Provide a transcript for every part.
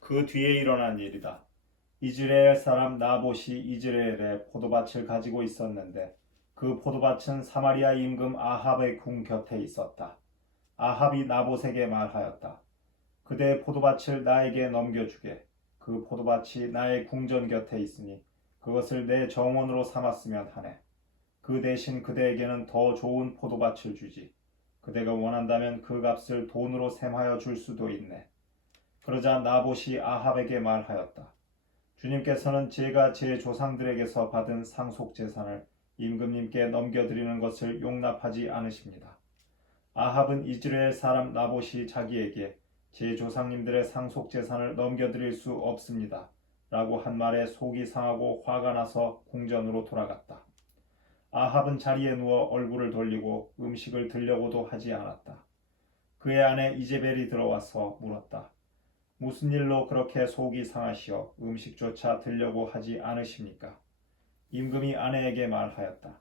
그 뒤에 일어난 일이다. 이즈레엘 사람 나봇이 이즈레엘에 포도밭을 가지고 있었는데 그 포도밭은 사마리아 임금 아합의 궁 곁에 있었다. 아합이 나봇에게 말하였다. 그대의 포도밭을 나에게 넘겨주게. 그 포도밭이 나의 궁전 곁에 있으니 그것을 내 정원으로 삼았으면 하네. 그 대신 그대에게는 더 좋은 포도밭을 주지. 그대가 원한다면 그 값을 돈으로 셈하여 줄 수도 있네. 그러자 나봇이 아합에게 말하였다. 주님께서는 제가 제 조상들에게서 받은 상속 재산을 임금님께 넘겨드리는 것을 용납하지 않으십니다. 아합은 이스라엘 사람 나봇이 자기에게 제 조상님들의 상속 재산을 넘겨드릴 수 없습니다. 라고 한 말에 속이 상하고 화가 나서 궁전으로 돌아갔다. 아합은 자리에 누워 얼굴을 돌리고 음식을 들려고도 하지 않았다. 그의 아내 이제벨이 들어와서 물었다. 무슨 일로 그렇게 속이 상하시어 음식조차 들려고 하지 않으십니까? 임금이 아내에게 말하였다.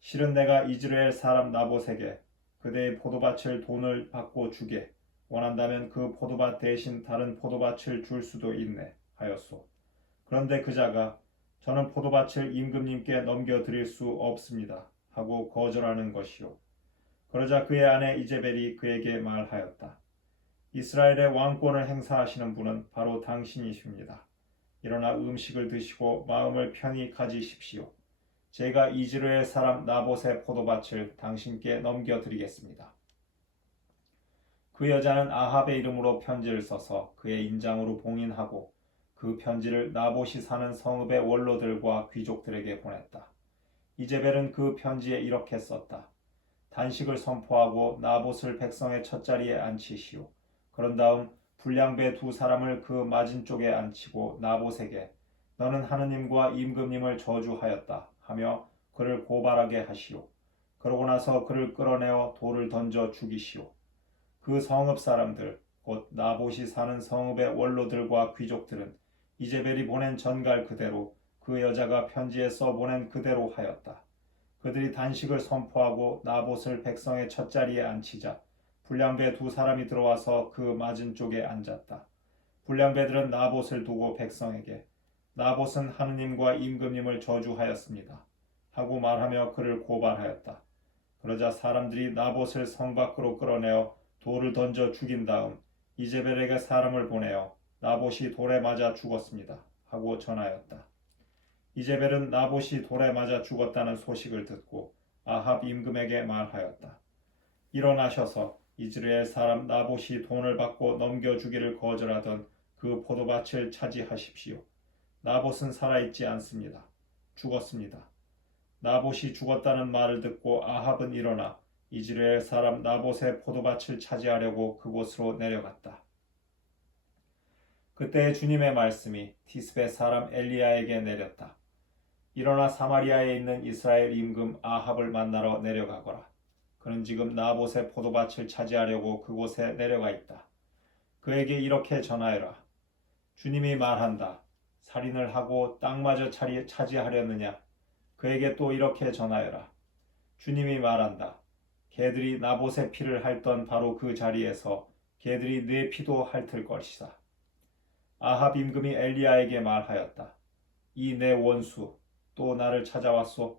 실은 내가 이스라엘 사람 나봇에게 그대의 포도밭을 돈을 받고 주게 원한다면 그 포도밭 대신 다른 포도밭을 줄 수도 있네 하였소. 그런데 그자가 저는 포도밭을 임금님께 넘겨드릴 수 없습니다 하고 거절하는 것이요. 그러자 그의 아내 이제벨이 그에게 말하였다. 이스라엘의 왕권을 행사하시는 분은 바로 당신이십니다. 일어나 음식을 드시고 마음을 편히 가지십시오. 제가 이즈르엘 사람 나봇의 포도밭을 당신께 넘겨드리겠습니다. 그 여자는 아합의 이름으로 편지를 써서 그의 인장으로 봉인하고 그 편지를 나봇이 사는 성읍의 원로들과 귀족들에게 보냈다. 이제벨은 그 편지에 이렇게 썼다. 단식을 선포하고 나봇을 백성의 첫자리에 앉히시오. 그런 다음 불량배 두 사람을 그 맞은 쪽에 앉히고 나봇에게 너는 하느님과 임금님을 저주하였다 하며 그를 고발하게 하시오. 그러고 나서 그를 끌어내어 돌을 던져 죽이시오. 그 성읍 사람들 곧 나봇이 사는 성읍의 원로들과 귀족들은 이제벨이 보낸 전갈 그대로 그 여자가 편지에 써 보낸 그대로 하였다. 그들이 단식을 선포하고 나봇을 백성의 첫자리에 앉히자 불량배 두 사람이 들어와서 그 맞은 쪽에 앉았다. 불량배들은 나봇을 두고 백성에게 나봇은 하느님과 임금님을 저주하였습니다. 하고 말하며 그를 고발하였다. 그러자 사람들이 나봇을 성 밖으로 끌어내어 돌을 던져 죽인 다음 이제벨에게 사람을 보내어 나봇이 돌에 맞아 죽었습니다. 하고 전하였다. 이제벨은 나봇이 돌에 맞아 죽었다는 소식을 듣고 아합 임금에게 말하였다. 일어나셔서 이스라엘 사람 나봇이 돈을 받고 넘겨주기를 거절하던 그 포도밭을 차지하십시오. 나봇은 살아있지 않습니다. 죽었습니다. 나봇이 죽었다는 말을 듣고 아합은 일어나 이스라엘 사람 나봇의 포도밭을 차지하려고 그곳으로 내려갔다. 그때 주님의 말씀이 티스베 사람 엘리야에게 내렸다. 일어나 사마리아에 있는 이스라엘 임금 아합을 만나러 내려가거라. 그는 지금 나봇의 포도밭을 차지하려고 그곳에 내려가 있다. 그에게 이렇게 전하여라. 주님이 말한다. 살인을 하고 땅마저 차리, 차지하려느냐? 그에게 또 이렇게 전하여라. 주님이 말한다. 개들이 나봇의 피를 핥던 바로 그 자리에서 개들이 내 피도 핥을 것이다. 아합 임금이 엘리야에게 말하였다. 이 내 원수 또 나를 찾아왔소?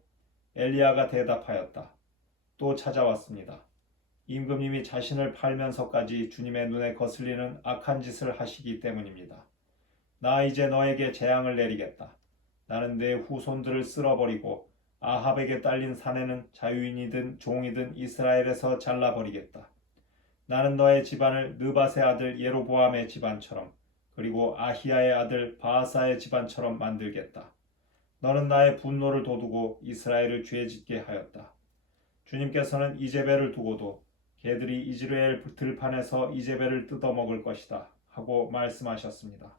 엘리야가 대답하였다. 또 찾아왔습니다. 임금님이 자신을 팔면서까지 주님의 눈에 거슬리는 악한 짓을 하시기 때문입니다. 나 이제 너에게 재앙을 내리겠다. 나는 내 후손들을 쓸어버리고 아합에게 딸린 사내는 자유인이든 종이든 이스라엘에서 잘라버리겠다. 나는 너의 집안을 느바의 아들 예로보암의 집안처럼 그리고 아히야의 아들 바하사의 집안처럼 만들겠다. 너는 나의 분노를 돋우고 이스라엘을 죄짓게 하였다. 주님께서는 이제벨을 두고도 개들이 이즈라엘 들판에서 이제벨을 뜯어먹을 것이다 하고 말씀하셨습니다.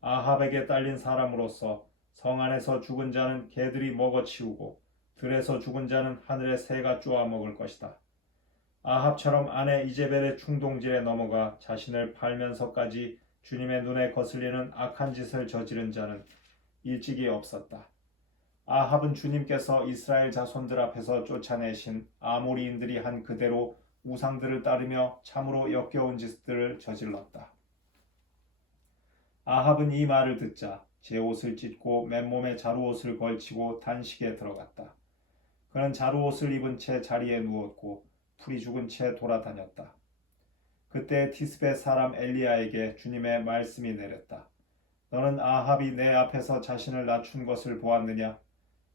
아합에게 딸린 사람으로서 성 안에서 죽은 자는 개들이 먹어치우고 들에서 죽은 자는 하늘의 새가 쪼아 먹을 것이다. 아합처럼 아내 이제벨의 충동질에 넘어가 자신을 팔면서까지 주님의 눈에 거슬리는 악한 짓을 저지른 자는 일찍이 없었다. 아합은 주님께서 이스라엘 자손들 앞에서 쫓아내신 아모리인들이 한 그대로 우상들을 따르며 참으로 역겨운 짓들을 저질렀다. 아합은 이 말을 듣자 제 옷을 찢고 맨몸에 자루옷을 걸치고 단식에 들어갔다. 그는 자루옷을 입은 채 자리에 누웠고 풀이 죽은 채 돌아다녔다. 그때 티스베 사람 엘리야에게 주님의 말씀이 내렸다. 너는 아합이 내 앞에서 자신을 낮춘 것을 보았느냐?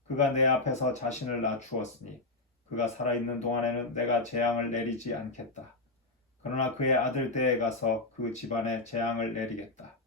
그가 내 앞에서 자신을 낮추었으니 그가 살아있는 동안에는 내가 재앙을 내리지 않겠다. 그러나 그의 아들 때에 가서 그 집안에 재앙을 내리겠다.